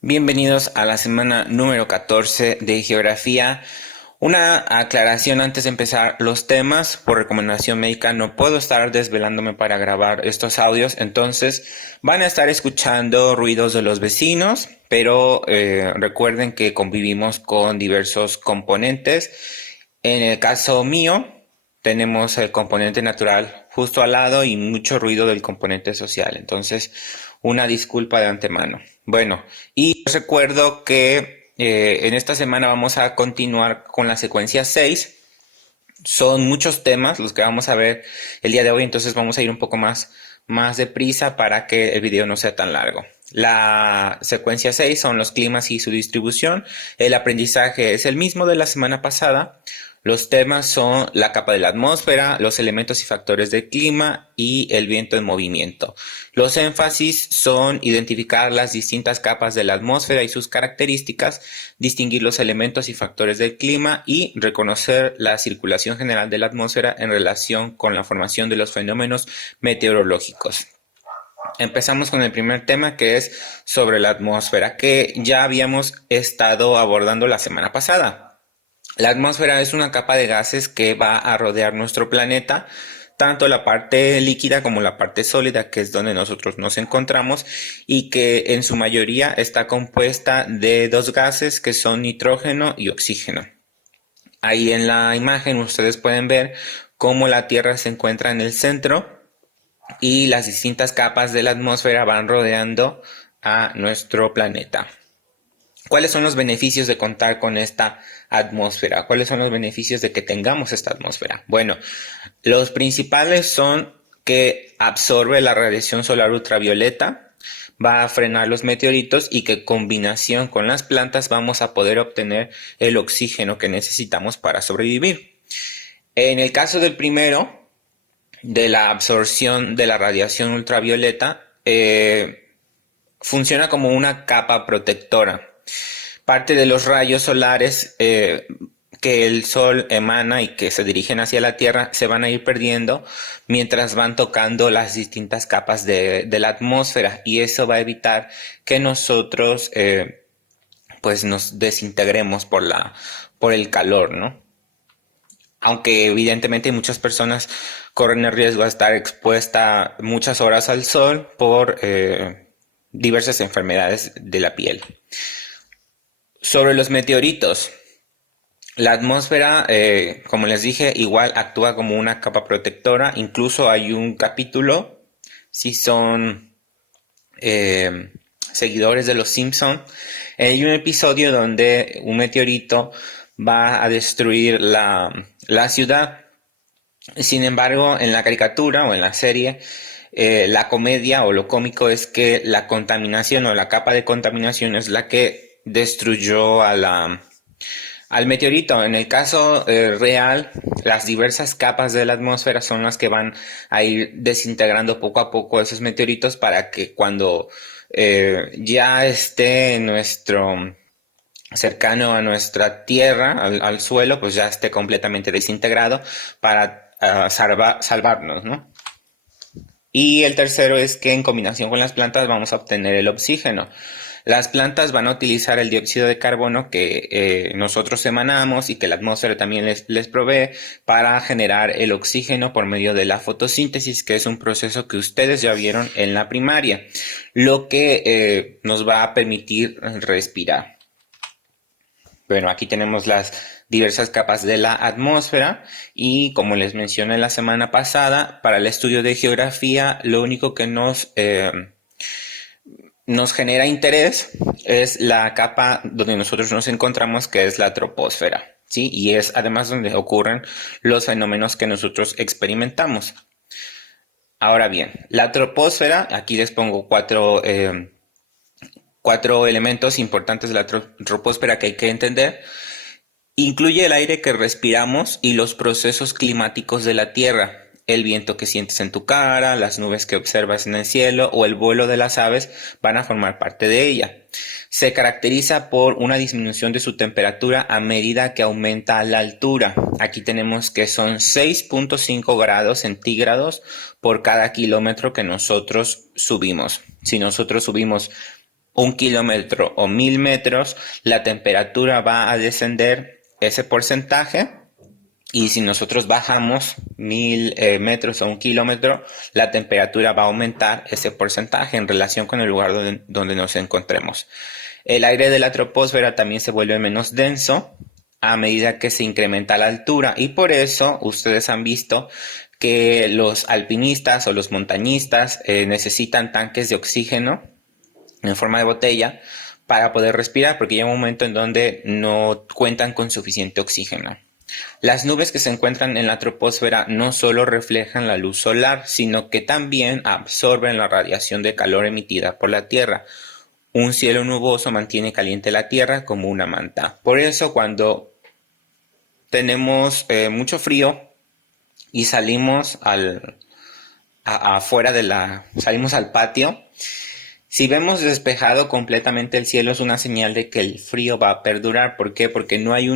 Bienvenidos a la semana número 14 de Geografía. Una aclaración antes de empezar los temas. Por recomendación médica no puedo estar desvelándome para grabar estos audios, entonces van a estar escuchando ruidos de los vecinos, pero recuerden que convivimos con diversos componentes. En el caso mío, tenemos el componente natural justo al lado y mucho ruido del componente social. Entonces, una disculpa de antemano. Bueno, y les recuerdo que en esta semana vamos a continuar con la secuencia 6. Son muchos temas los que vamos a ver el día de hoy, entonces vamos a ir un poco más deprisa para que el video no sea tan largo. La secuencia 6 son los climas y su distribución. El aprendizaje es el mismo de la semana pasada. Los temas son la capa de la atmósfera, los elementos y factores del clima y el viento en movimiento. Los énfasis son identificar las distintas capas de la atmósfera y sus características, distinguir los elementos y factores del clima y reconocer la circulación general de la atmósfera en relación con la formación de los fenómenos meteorológicos. Empezamos con el primer tema, que es sobre la atmósfera, que ya habíamos estado abordando la semana pasada. La atmósfera es una capa de gases que va a rodear nuestro planeta, tanto la parte líquida como la parte sólida, que es donde nosotros nos encontramos, y que en su mayoría está compuesta de dos gases que son nitrógeno y oxígeno. Ahí en la imagen ustedes pueden ver cómo la Tierra se encuentra en el centro y las distintas capas de la atmósfera van rodeando a nuestro planeta. ¿Cuáles son los beneficios de contar con esta atmósfera? ¿Cuáles son los beneficios de que tengamos esta atmósfera? Bueno, los principales son que absorbe la radiación solar ultravioleta, va a frenar los meteoritos y que en combinación con las plantas vamos a poder obtener el oxígeno que necesitamos para sobrevivir. En el caso del primero, de la absorción de la radiación ultravioleta, funciona como una capa protectora. Parte de los rayos solares que el Sol emana y que se dirigen hacia la Tierra se van a ir perdiendo mientras van tocando las distintas capas de la atmósfera, y eso va a evitar que nosotros pues nos desintegremos por el calor, ¿no? Aunque evidentemente muchas personas corren el riesgo de estar expuesta muchas horas al sol por diversas enfermedades de la piel. Sobre los meteoritos, la atmósfera, como les dije, igual actúa como una capa protectora. Incluso hay un capítulo, si son seguidores de Los Simpson, hay un episodio donde un meteorito va a destruir la ciudad. Sin embargo, en la caricatura o en la serie, la comedia o lo cómico es que la contaminación o la capa de contaminación es la que destruyó al meteorito. En el caso real, las diversas capas de la atmósfera son las que van a ir desintegrando poco a poco esos meteoritos para que cuando ya esté en nuestro cercano a nuestra tierra, al suelo, pues ya esté completamente desintegrado para salvarnos, ¿no? Y el tercero es que en combinación con las plantas vamos a obtener el oxígeno. Las plantas van a utilizar el dióxido de carbono que nosotros emanamos y que la atmósfera también les provee para generar el oxígeno por medio de la fotosíntesis, que es un proceso que ustedes ya vieron en la primaria, lo que nos va a permitir respirar. Bueno, aquí tenemos las diversas capas de la atmósfera y, como les mencioné la semana pasada, para el estudio de geografía lo único que nos genera interés es la capa donde nosotros nos encontramos, que es la troposfera, ¿sí? Y es además donde ocurren los fenómenos que nosotros experimentamos. Ahora bien, la troposfera, aquí les pongo cuatro elementos importantes de la troposfera que hay que entender. Incluye el aire que respiramos y los procesos climáticos de la Tierra, el viento que sientes en tu cara, las nubes que observas en el cielo o el vuelo de las aves van a formar parte de ella. Se caracteriza por una disminución de su temperatura a medida que aumenta la altura. Aquí tenemos que son 6.5 grados centígrados por cada kilómetro que nosotros subimos. Si nosotros subimos 1 kilómetro o 1000 metros, la temperatura va a descender ese porcentaje. Y si nosotros bajamos 1000 metros o 1 kilómetro, la temperatura va a aumentar ese porcentaje en relación con el lugar donde nos encontremos. El aire de la troposfera también se vuelve menos denso a medida que se incrementa la altura, y por eso ustedes han visto que los alpinistas o los montañistas necesitan tanques de oxígeno en forma de botella para poder respirar, porque llega un momento en donde no cuentan con suficiente oxígeno. Las nubes que se encuentran en la troposfera no solo reflejan la luz solar, sino que también absorben la radiación de calor emitida por la Tierra. Un cielo nuboso mantiene caliente la Tierra como una manta. Por eso, cuando tenemos mucho frío y salimos salimos al patio, si vemos despejado completamente el cielo, es una señal de que el frío va a perdurar. ¿Por qué? Porque no hay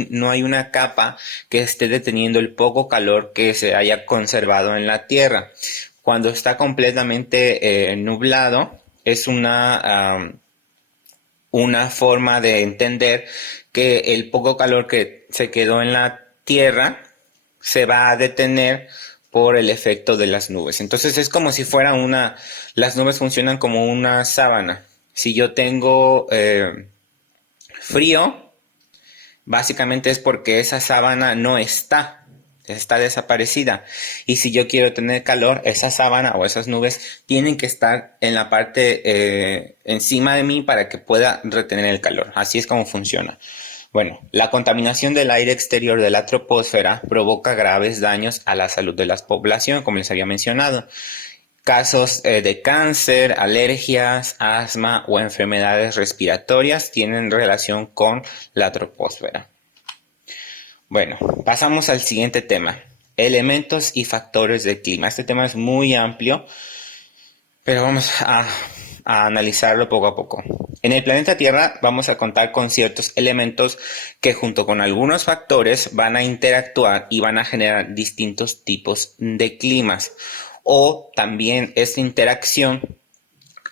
una capa que esté deteniendo el poco calor que se haya conservado en la Tierra. Cuando está completamente nublado, es una forma de entender que el poco calor que se quedó en la Tierra se va a detener por el efecto de las nubes. Entonces es como si fuera las nubes funcionan como una sábana. Si yo tengo frío, básicamente es porque esa sábana no está desaparecida. Y si yo quiero tener calor, esa sábana o esas nubes tienen que estar en la parte encima de mí para que pueda retener el calor. Así es como funciona. Bueno, la contaminación del aire exterior de la troposfera provoca graves daños a la salud de la población, como les había mencionado. Casos de cáncer, alergias, asma o enfermedades respiratorias tienen relación con la troposfera. Bueno, pasamos al siguiente tema. Elementos y factores del clima. Este tema es muy amplio, pero vamos a analizarlo poco a poco. En el planeta Tierra vamos a contar con ciertos elementos que junto con algunos factores van a interactuar y van a generar distintos tipos de climas. O también esta interacción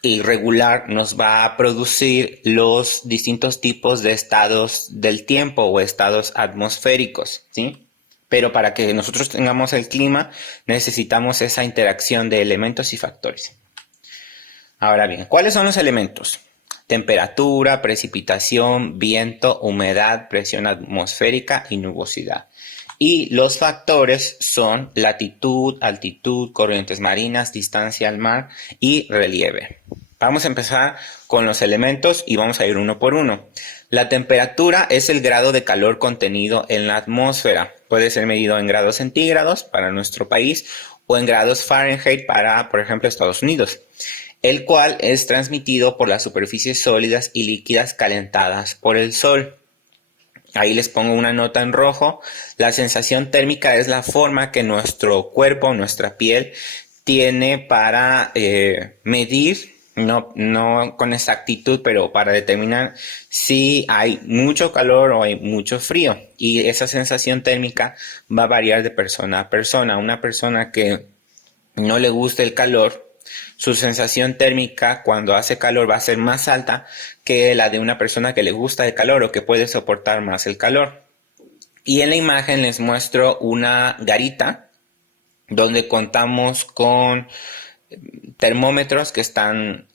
irregular nos va a producir los distintos tipos de estados del tiempo o estados atmosféricos, ¿sí? Pero para que nosotros tengamos el clima necesitamos esa interacción de elementos y factores. Ahora bien, ¿cuáles son los elementos? Temperatura, precipitación, viento, humedad, presión atmosférica y nubosidad. Y los factores son latitud, altitud, corrientes marinas, distancia al mar y relieve. Vamos a empezar con los elementos y vamos a ir uno por uno. La temperatura es el grado de calor contenido en la atmósfera. Puede ser medido en grados centígrados para nuestro país o en grados Fahrenheit para, por ejemplo, Estados Unidos, el cual es transmitido por las superficies sólidas y líquidas calentadas por el sol. Ahí les pongo una nota en rojo. La sensación térmica es la forma que nuestro cuerpo, nuestra piel, tiene para medir, no con exactitud, pero para determinar si hay mucho calor o hay mucho frío. Y esa sensación térmica va a variar de persona a persona. Una persona que no le gusta el calor, su sensación térmica cuando hace calor va a ser más alta que la de una persona que le gusta el calor o que puede soportar más el calor. Y en la imagen les muestro una garita donde contamos con termómetros que están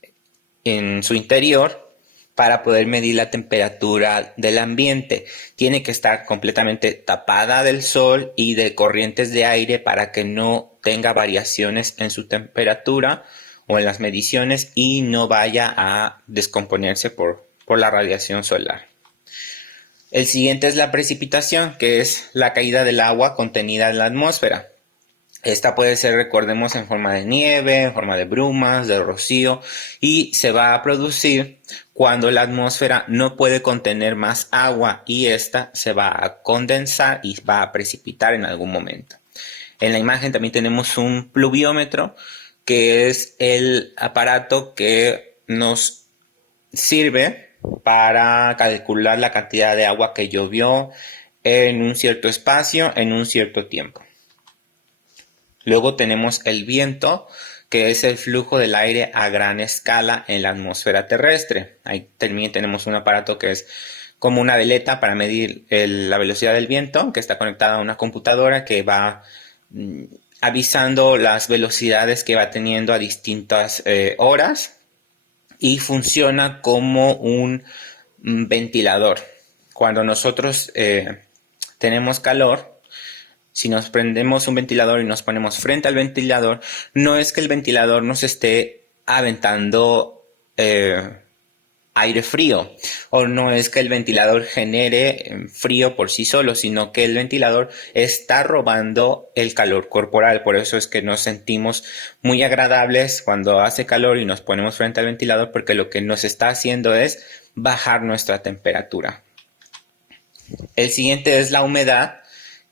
en su interior para poder medir la temperatura del ambiente. Tiene que estar completamente tapada del sol y de corrientes de aire para que no tenga variaciones en su temperatura o en las mediciones y no vaya a descomponerse por la radiación solar. El siguiente es la precipitación, que es la caída del agua contenida en la atmósfera. Esta puede ser, recordemos, en forma de nieve, en forma de brumas, de rocío, y se va a producir cuando la atmósfera no puede contener más agua y esta se va a condensar y va a precipitar en algún momento. En la imagen también tenemos un pluviómetro, que es el aparato que nos sirve para calcular la cantidad de agua que llovió en un cierto espacio, en un cierto tiempo. Luego tenemos el viento, que es el flujo del aire a gran escala en la atmósfera terrestre. Ahí también tenemos un aparato que es como una veleta para medir la velocidad del viento, que está conectada a una computadora que va avisando las velocidades que va teniendo a distintas horas, y funciona como un ventilador. Cuando nosotros tenemos calor, si nos prendemos un ventilador y nos ponemos frente al ventilador, no es que el ventilador nos esté aventando aire frío, o no es que el ventilador genere frío por sí solo, sino que el ventilador está robando el calor corporal. Por eso es que nos sentimos muy agradables cuando hace calor y nos ponemos frente al ventilador, porque lo que nos está haciendo es bajar nuestra temperatura. El siguiente es la humedad,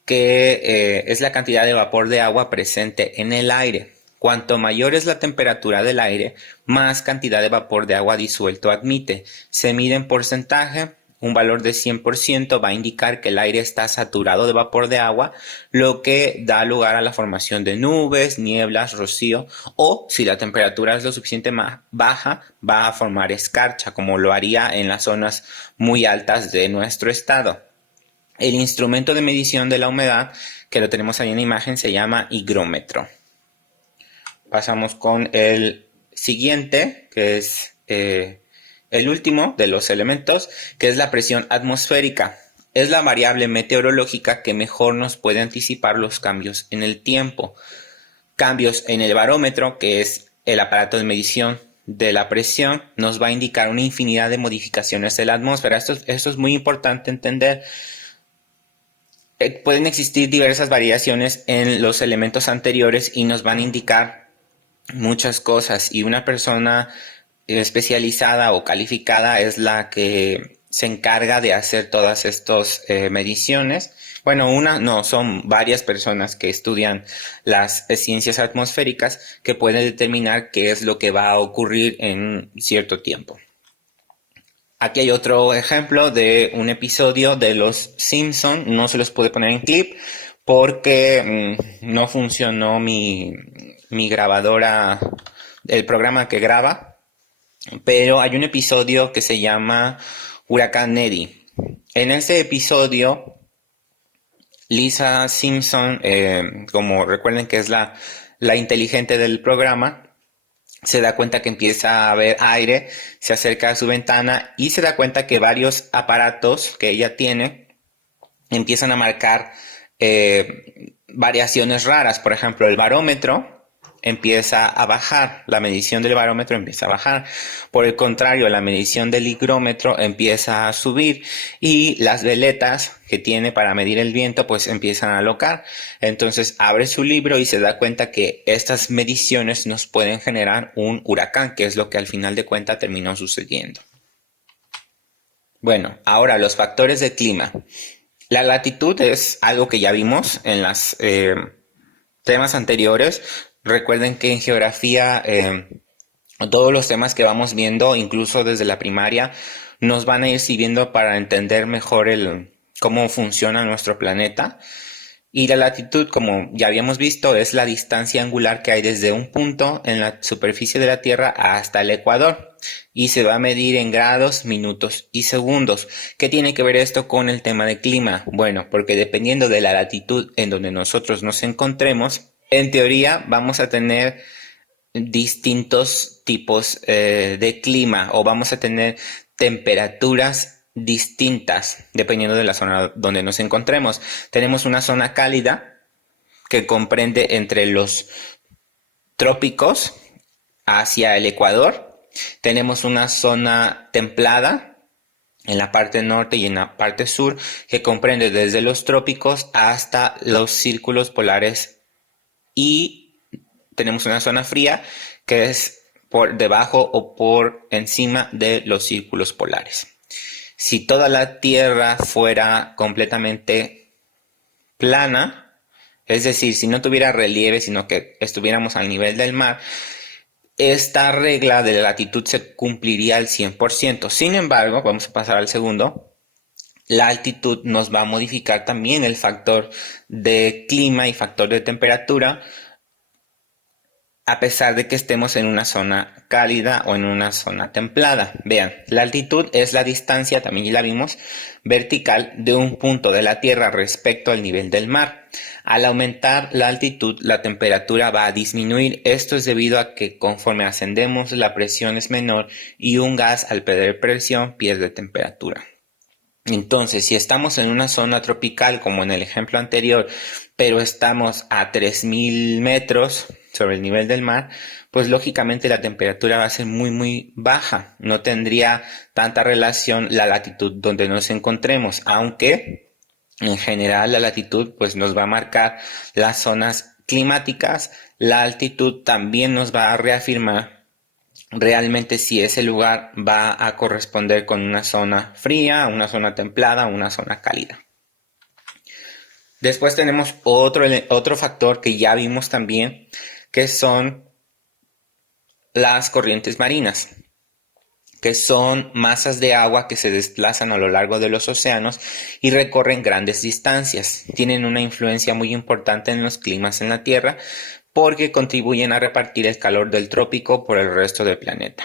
que es la cantidad de vapor de agua presente en el aire. Cuanto mayor es la temperatura del aire, más cantidad de vapor de agua disuelto admite. Se mide en porcentaje. Un valor de 100% va a indicar que el aire está saturado de vapor de agua, lo que da lugar a la formación de nubes, nieblas, rocío, o si la temperatura es lo suficientemente baja, va a formar escarcha, como lo haría en las zonas muy altas de nuestro estado. El instrumento de medición de la humedad, que lo tenemos ahí en la imagen, se llama higrómetro. Pasamos con el siguiente, que es el último de los elementos, que es la presión atmosférica. Es la variable meteorológica que mejor nos puede anticipar los cambios en el tiempo. Cambios en el barómetro, que es el aparato de medición de la presión, nos va a indicar una infinidad de modificaciones de la atmósfera. Esto es muy importante entender. Pueden existir diversas variaciones en los elementos anteriores y nos van a indicar muchas cosas, y una persona especializada o calificada es la que se encarga de hacer todas estas mediciones. Bueno, son varias personas que estudian las ciencias atmosféricas que pueden determinar qué es lo que va a ocurrir en cierto tiempo. Aquí hay otro ejemplo de un episodio de Los Simpson. No se los pude poner en clip porque no funcionó mi grabadora, el programa que graba, pero hay un episodio que se llama Huracán Eddie. En este episodio, Lisa Simpson, como recuerden que es la inteligente del programa, se da cuenta que empieza a haber aire, se acerca a su ventana y se da cuenta que varios aparatos que ella tiene empiezan a marcar variaciones raras. Por ejemplo, el barómetro empieza a bajar, la medición del barómetro empieza a bajar. Por el contrario, la medición del higrómetro empieza a subir, y las veletas que tiene para medir el viento pues empiezan a alocar. Entonces abre su libro y se da cuenta que estas mediciones nos pueden generar un huracán, que es lo que al final de cuentas terminó sucediendo. Bueno, ahora los factores de clima. La latitud es algo que ya vimos en los temas anteriores. Recuerden que en geografía todos los temas que vamos viendo, incluso desde la primaria, nos van a ir sirviendo para entender mejor cómo funciona nuestro planeta. Y la latitud, como ya habíamos visto, es la distancia angular que hay desde un punto en la superficie de la Tierra hasta el ecuador, y se va a medir en grados, minutos y segundos. ¿Qué tiene que ver esto con el tema de clima? Bueno, porque dependiendo de la latitud en donde nosotros nos encontremos, en teoría vamos a tener distintos tipos de clima, o vamos a tener temperaturas distintas dependiendo de la zona donde nos encontremos. Tenemos una zona cálida que comprende entre los trópicos hacia el ecuador. Tenemos una zona templada en la parte norte y en la parte sur, que comprende desde los trópicos hasta los círculos polares, y tenemos una zona fría que es por debajo o por encima de los círculos polares. Si toda la Tierra fuera completamente plana, es decir, si no tuviera relieve, sino que estuviéramos al nivel del mar, esta regla de la latitud se cumpliría al 100%. Sin embargo, vamos a pasar al segundo. La altitud nos va a modificar también el factor de clima y factor de temperatura, a pesar de que estemos en una zona cálida o en una zona templada. Vean, la altitud es la distancia, también ya la vimos, vertical de un punto de la Tierra respecto al nivel del mar. Al aumentar la altitud, la temperatura va a disminuir. Esto es debido a que conforme ascendemos, la presión es menor y un gas al perder presión pierde temperatura. Entonces, si estamos en una zona tropical, como en el ejemplo anterior, pero estamos a 3000 metros sobre el nivel del mar, pues lógicamente la temperatura va a ser muy, muy baja. No tendría tanta relación la latitud donde nos encontremos, aunque en general la latitud pues nos va a marcar las zonas climáticas. La altitud también nos va a reafirmar realmente si ese lugar va a corresponder con una zona fría, una zona templada, una zona cálida. Después tenemos otro factor que ya vimos también, que son las corrientes marinas, que son masas de agua que se desplazan a lo largo de los océanos y recorren grandes distancias. Tienen una influencia muy importante en los climas en la Tierra porque contribuyen a repartir el calor del trópico por el resto del planeta.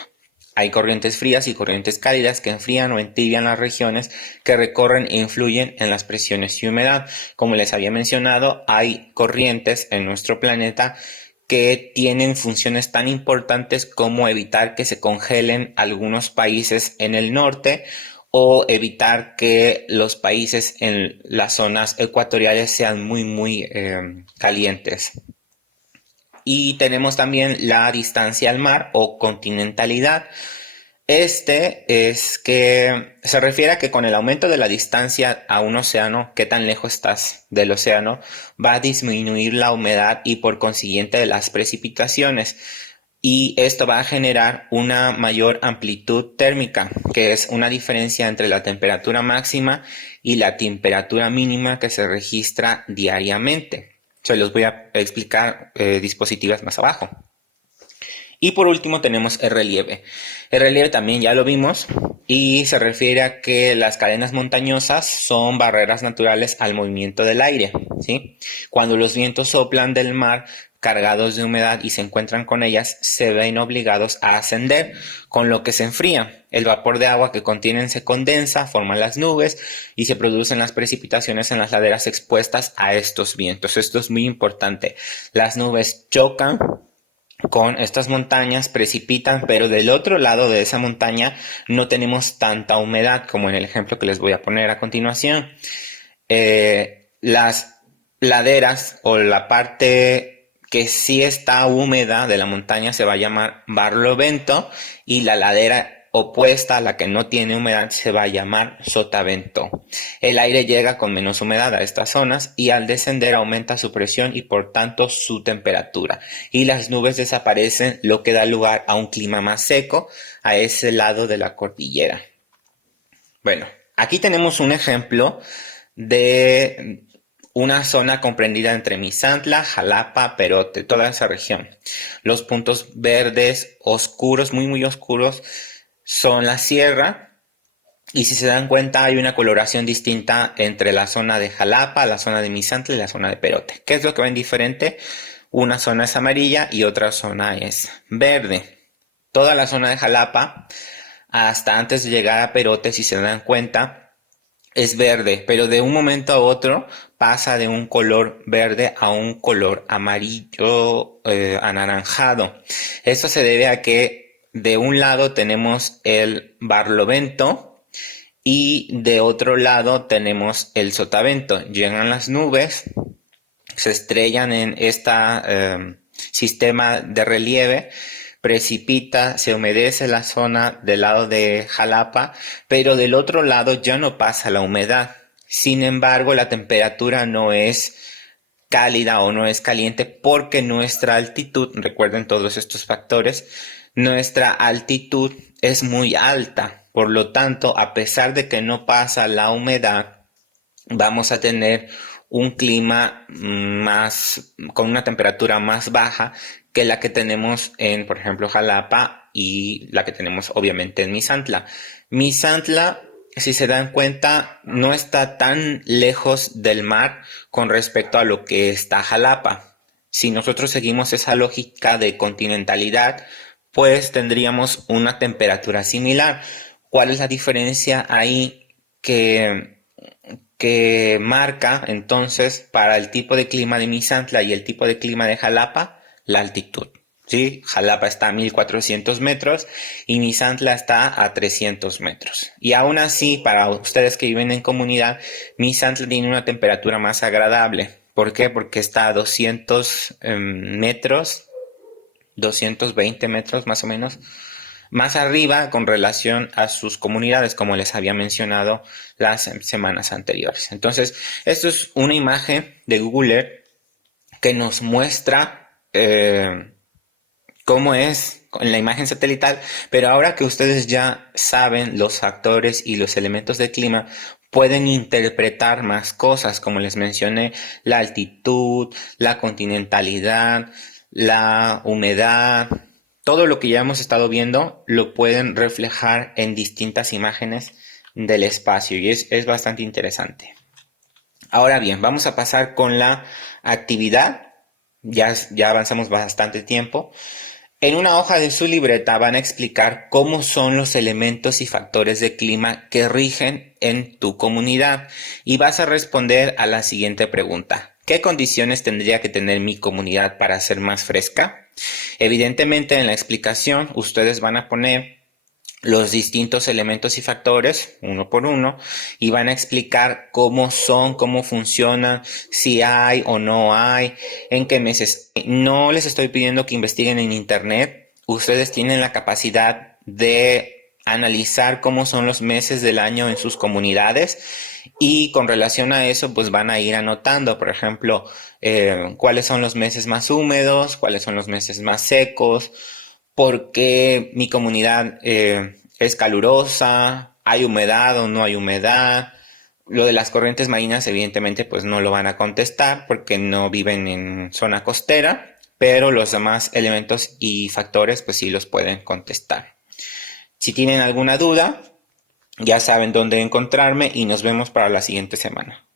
Hay corrientes frías y corrientes cálidas que enfrían o entibian las regiones que recorren e influyen en las presiones y humedad. Como les había mencionado, hay corrientes en nuestro planeta que tienen funciones tan importantes como evitar que se congelen algunos países en el norte o evitar que los países en las zonas ecuatoriales sean muy calientes. Y tenemos también la distancia al mar o continentalidad. Este es que se refiere a que con el aumento de la distancia a un océano, qué tan lejos estás del océano, va a disminuir la humedad y por consiguiente las precipitaciones. Y esto va a generar una mayor amplitud térmica, que es una diferencia entre la temperatura máxima y la temperatura mínima que se registra diariamente. Se los voy a explicar dispositivas más abajo. Y por último tenemos el relieve. El relieve también ya lo vimos y se refiere a que las cadenas montañosas son barreras naturales al movimiento del aire, ¿sí? Cuando los vientos soplan del mar cargados de humedad y se encuentran con ellas, se ven obligados a ascender, con lo que se enfría. El vapor de agua que contienen se condensa, forma las nubes y se producen las precipitaciones en las laderas expuestas a estos vientos. Esto es muy importante. Las nubes chocan con estas montañas, precipitan, pero del otro lado de esa montaña no tenemos tanta humedad como en el ejemplo que les voy a poner a continuación. Las laderas o la parte que sí está húmeda de la montaña se va a llamar barlovento y la ladera opuesta a la que no tiene humedad se va a llamar sotavento. El aire llega con menos humedad a estas zonas y al descender aumenta su presión y por tanto su temperatura y las nubes desaparecen, lo que da lugar a un clima más seco a ese lado de la cordillera. Bueno, aquí tenemos un ejemplo de una zona comprendida entre Misantla, Jalapa, Perote, toda esa región. Los puntos verdes oscuros, muy oscuros, son la sierra. Y si se dan cuenta, hay una coloración distinta entre la zona de Jalapa, la zona de Misantla y la zona de Perote. ¿Qué es lo que ven diferente? Una zona es amarilla y otra zona es verde. Toda la zona de Jalapa, hasta antes de llegar a Perote, si se dan cuenta, es verde, pero de un momento a otro pasa de un color verde a un color amarillo anaranjado. Esto se debe a que de un lado tenemos el barlovento y de otro lado tenemos el sotavento. Llegan las nubes, se estrellan en este sistema de relieve, precipita, se humedece la zona del lado de Jalapa, pero del otro lado ya no pasa la humedad. Sin embargo, la temperatura no es cálida o no es caliente porque nuestra altitud, recuerden todos estos factores, nuestra altitud es muy alta. Por lo tanto, a pesar de que no pasa la humedad, vamos a tener un clima con una temperatura más baja que la que tenemos en, por ejemplo, Jalapa y la que tenemos obviamente en Misantla. Misantla, si se dan cuenta, no está tan lejos del mar con respecto a lo que está Jalapa. Si nosotros seguimos esa lógica de continentalidad, pues tendríamos una temperatura similar. ¿Cuál es la diferencia ahí que marca entonces para el tipo de clima de Misantla y el tipo de clima de Jalapa? La altitud. ¿Sí? Jalapa está a 1400 metros y Misantla está a 300 metros. Y aún así, para ustedes que viven en comunidad, Misantla tiene una temperatura más agradable. ¿Por qué? Porque está a 200 metros, 220 metros más o menos, más arriba con relación a sus comunidades, como les había mencionado las semanas anteriores. Entonces, esto es una imagen de Google Earth que nos muestra cómo es en la imagen satelital, pero ahora que ustedes ya saben los factores y los elementos del clima, pueden interpretar más cosas, como les mencioné, la altitud, la continentalidad, la humedad, todo lo que ya hemos estado viendo lo pueden reflejar en distintas imágenes del espacio y es bastante interesante. Ahora bien, vamos a pasar con la actividad. Ya avanzamos bastante tiempo. En una hoja de su libreta van a explicar cómo son los elementos y factores de clima que rigen en tu comunidad y vas a responder a la siguiente pregunta. ¿Qué condiciones tendría que tener mi comunidad para ser más fresca? Evidentemente en la explicación ustedes van a poner los distintos elementos y factores uno por uno y van a explicar cómo son, cómo funcionan, si hay o no hay, en qué meses. No les estoy pidiendo que investiguen en internet, ustedes tienen la capacidad de analizar cómo son los meses del año en sus comunidades y con relación a eso pues van a ir anotando, por ejemplo, cuáles son los meses más húmedos, cuáles son los meses más secos, por qué mi comunidad es calurosa, hay humedad o no hay humedad. Lo de las corrientes marinas evidentemente pues no lo van a contestar porque no viven en zona costera, pero los demás elementos y factores pues sí los pueden contestar. Si tienen alguna duda, ya saben dónde encontrarme y nos vemos para la siguiente semana.